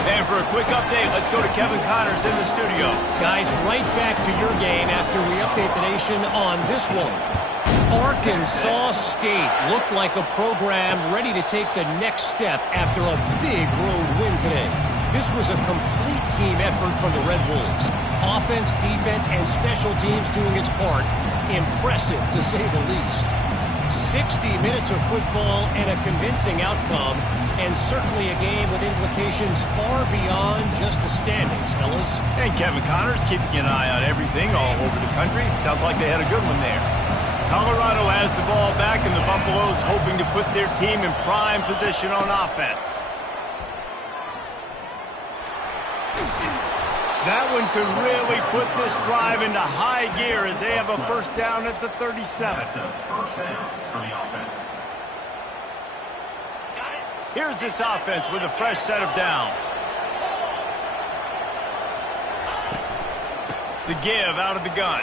And for a quick update, let's go to Kevin Connors in the studio. Guys, right back to your game after we update the nation on this one. Arkansas State looked like a program ready to take the next step after a big road win today. This was a complete team effort from the Red Wolves. Offense, defense, and special teams doing its part. Impressive, to say the least. 60 minutes of football and a convincing outcome, and certainly a game with implications far beyond just the standings, fellas. And Kevin Connors keeping an eye on everything all over the country. Sounds like they had a good one there. Colorado has the ball back, and the Buffaloes hoping to put their team in prime position on offense. That one could really put this drive into high gear as they have a first down at the 37. That's a first down for the offense. Here's this offense with a fresh set of downs. The give out of the gun.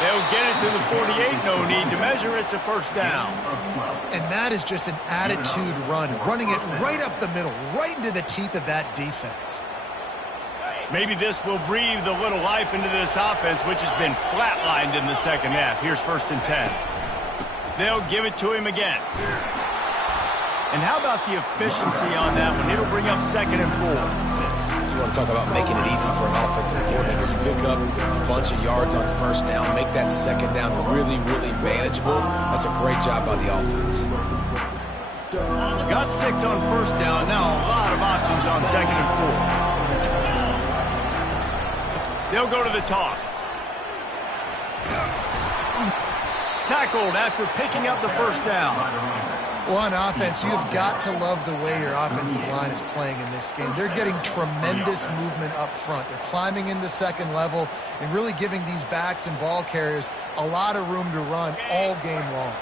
They'll get it to the 48. No need to measure. It's a first down. And that is just an attitude run. Running it right up the middle, right into the teeth of that defense. Maybe this will breathe a little life into this offense, which has been flatlined in the second half. Here's 1st and 10. They'll give it to him again. And how about the efficiency on that one? It'll bring up 2nd and 4. You want to talk about making it easy for an offensive coordinator. You pick up a bunch of yards on first down, make that second down really, really manageable. That's a great job by the offense. Got 6 on first down. Now a lot of options on 2nd and 4. They'll go to the toss. Tackled after picking up the first down. Well, on offense, you've got to love the way your offensive line is playing in this game. They're getting tremendous movement up front. They're climbing into second level and really giving these backs and ball carriers a lot of room to run all game long.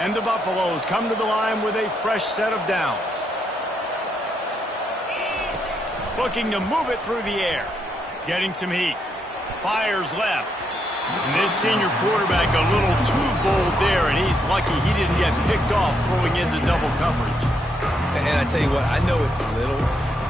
And the Buffaloes come to the line with a fresh set of downs. Looking to move it through the air. Getting some heat. Fires left. And this senior quarterback a little too bold there, and he's lucky he didn't get picked off throwing into double coverage. And I tell you what, I know it's little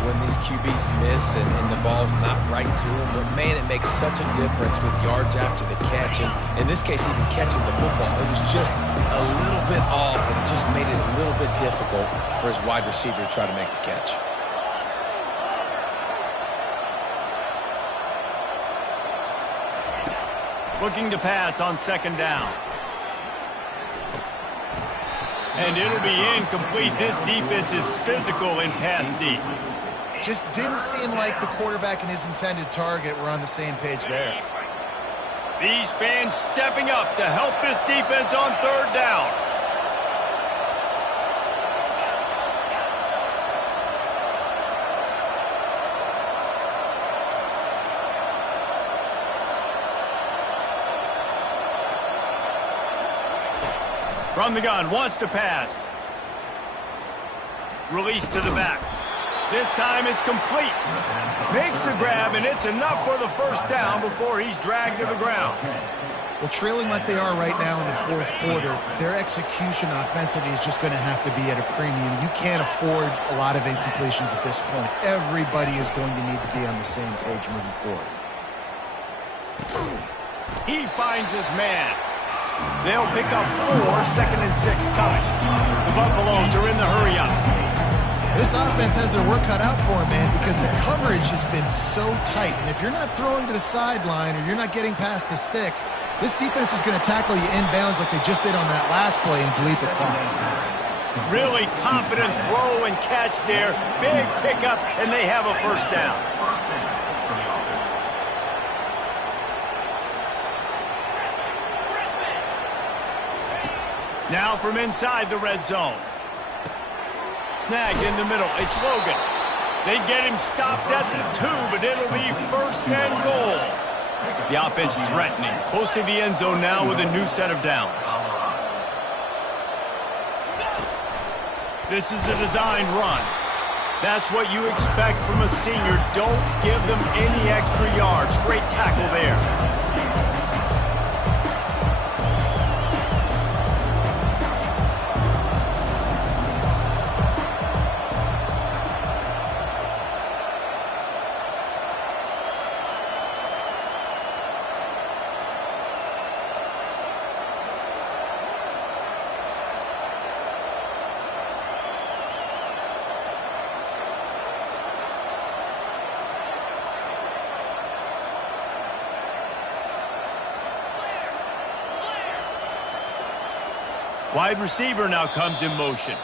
when these QBs miss and the ball's not right to them, but man, it makes such a difference with yards after the catch. And in this case, even catching the football, it was just a little bit off, and it just made it a little bit difficult for his wide receiver to try to make the catch. Looking to pass on 2nd down. And it'll be incomplete. This defense is physical in pass deep. Just didn't seem like the quarterback and his intended target were on the same page there. These fans stepping up to help this defense on third down. From the gun, wants to pass. Release to the back. This time it's complete. Makes the grab, and it's enough for the first down before he's dragged to the ground. Well, trailing like they are right now in the fourth quarter, their execution offensively is just going to have to be at a premium. You can't afford a lot of incompletions at this point. Everybody is going to need to be on the same page moving forward. He finds his man. They'll pick up 4, 2nd and 6 coming. The Buffaloes are in the hurry-up. This offense has their work cut out for them, man, because the coverage has been so tight. And if you're not throwing to the sideline or you're not getting past the sticks, this defense is going to tackle you inbounds like they just did on that last play and bleed the clock. Really confident throw and catch there. Big pickup, and they have a first down. Now from inside the red zone. Snagged in the middle. It's Logan. They get him stopped at the 2, but it'll be first and goal. The offense threatening. Close to the end zone now with a new set of downs. This is a designed run. That's what you expect from a senior. Don't give them any extra yards. Great tackle there. Wide receiver now comes in motion.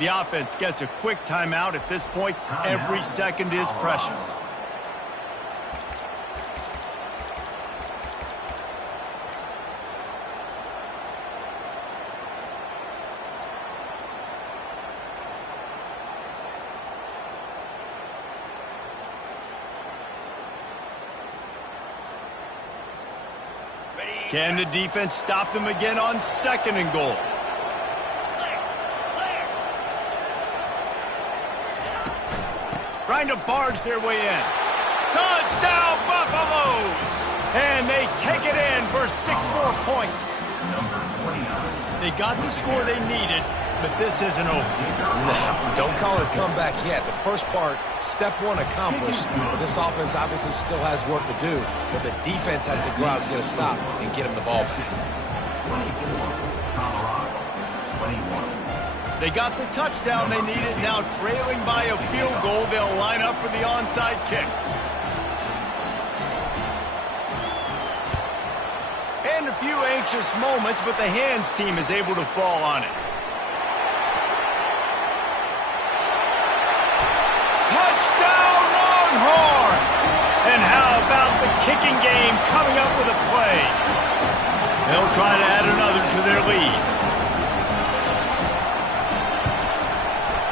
The offense gets a quick timeout. At this point, every second is precious. Can the defense stop them again on 2nd and goal? Trying to barge their way in. Touchdown, Buffaloes! And they take it in for 6 more points. They got the score they needed, but this isn't over. No, don't call it a comeback yet. The first part, step 1 accomplished. But this offense obviously still has work to do, but the defense has to go out and get a stop and get him the ball back. 24, 21. They got the touchdown they needed. Now trailing by a field goal, they'll line up for the onside kick. And a few anxious moments, but the hands team is able to fall on it. Touchdown, Longhorns! And how about the kicking game coming up with a play? They'll try to add another to their lead.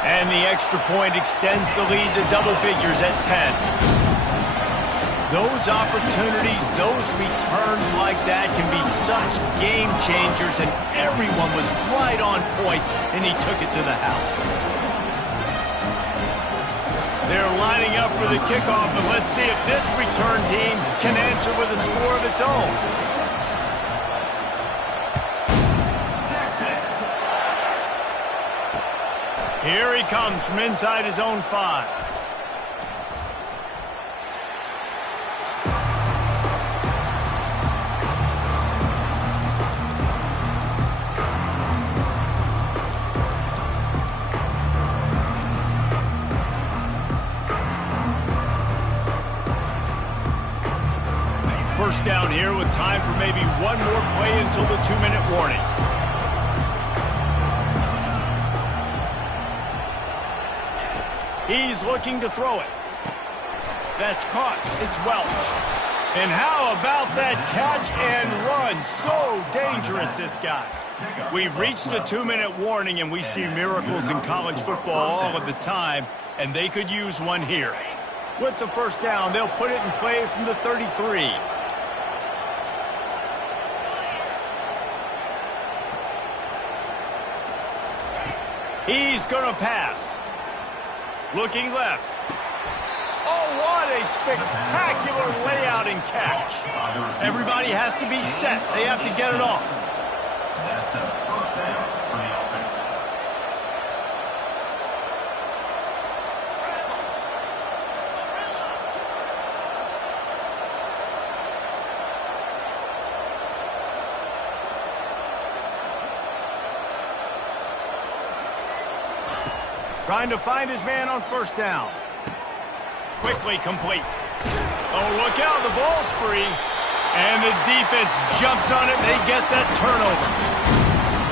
And the extra point extends the lead to double figures at 10. Those opportunities, those returns like that can be such game changers, and everyone was right on point, and he took it to the house. They're lining up for the kickoff, and let's see if this return team can answer with a score of its own. Here he comes from inside his own 5. First down here with time for maybe one more play until the 2-minute warning. He's looking to throw it. That's caught. It's Welch. And how about that catch and run? So dangerous, this guy. We've reached the 2-minute warning, and we see miracles in college football all of the time, and they could use one here. With the first down, they'll put it in play from the 33. He's going to pass. Looking left. Oh, what a spectacular layout and catch. Everybody has to be set. They have to get it off. That's a first down for the offense. Trying to find his man on first down. Quickly complete. Oh, look out, the ball's free. And the defense jumps on it, and they get that turnover.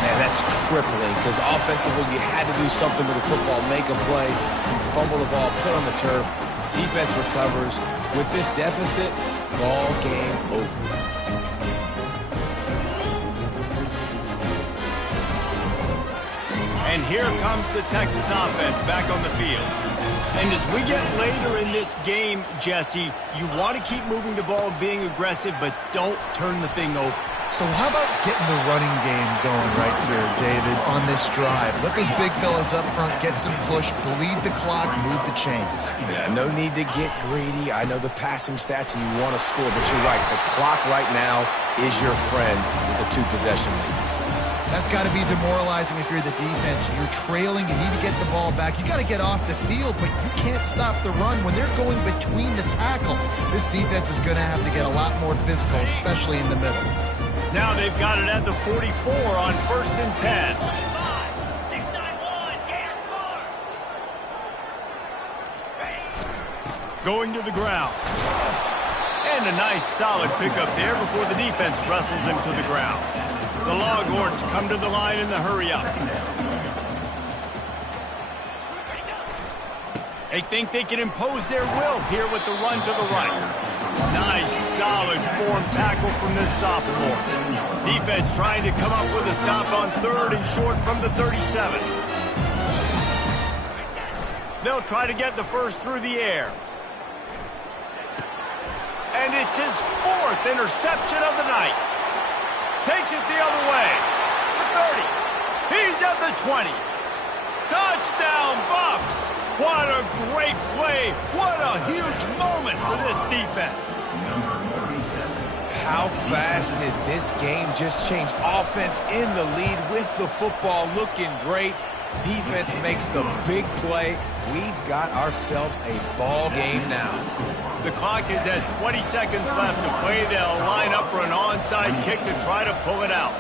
Man, that's crippling because offensively you had to do something with the football, make a play, you fumble the ball, put on the turf. Defense recovers. With this deficit, ball game over. And here comes the Texas offense back on the field. And as we get later in this game, Jesse, you want to keep moving the ball, being aggressive, but don't turn the thing over. So how about getting the running game going right here, David, on this drive? Let those big fellas up front get some push, bleed the clock, move the chains. Yeah, no need to get greedy. I know the passing stats and you want to score, but you're right. The clock right now is your friend with a 2-possession lead. That's got to be demoralizing if you're the defense. You're trailing, you need to get the ball back. You got to get off the field, but you can't stop the run when they're going between the tackles. This defense is going to have to get a lot more physical, especially in the middle. Now they've got it at the 44 on 1st and 10. 691, gas Going to the ground. And a nice solid pickup there before the defense wrestles him to the ground. The Longhorns come to the line in the hurry-up. They think they can impose their will here with the run to the right. Nice, solid form tackle from this sophomore. Defense trying to come up with a stop on 3rd and short from the 37. They'll try to get the first through the air. And it's his 4th interception of the night. Takes it the other way. The 30. He's at the 20. Touchdown, Buffs. What a great play. What a huge moment for this defense. How fast did this game just change? Offense in the lead with the football looking great. Defense makes the big play. We've got ourselves a ball game now. The clock is at 20 seconds left to play. They'll line up for an onside kick to try to pull it out.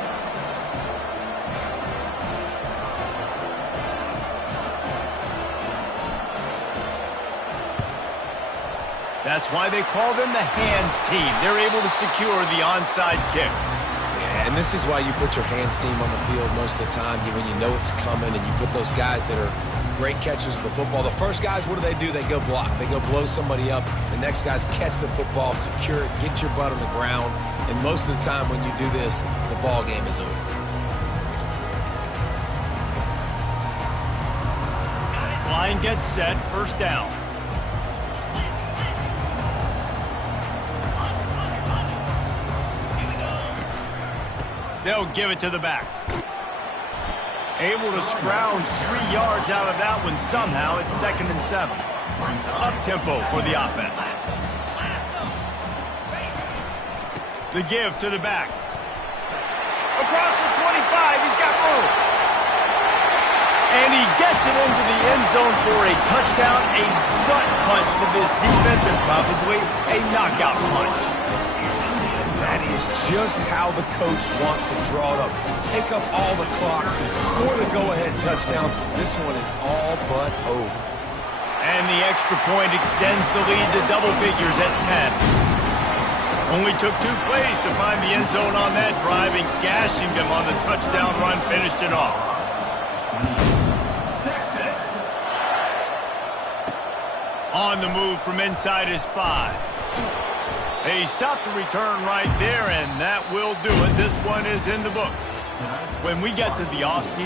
That's why they call them the hands team. They're able to secure the onside kick. Yeah, and this is why you put your hands team on the field most of the time when you know it's coming, and you put those guys that are great catchers of the football. The first guys, what do? They go block. They go blow somebody up. The next guys catch the football, secure it, get your butt on the ground. And most of the time when you do this, the ball game is over. Line gets set, first down. They'll give it to the back. Able to scrounge 3 yards out of that one somehow. It's 2nd and 7. Up-tempo for the offense. The give to the back. Across the 25, he's got room. And he gets it into the end zone for a touchdown, a gut punch to this defense, and probably a knockout punch. That is just how the coach wants to draw it up. Take up all the clock, score the go-ahead touchdown. This one is all but over. And the extra point extends the lead to double figures at 10. Only took 2 plays to find the end zone on that drive, and gashing them on the touchdown run finished it off. Texas. On the move from inside his 5. He stopped the return right there, and that will do it. This one is in the book. When we get to the offseason,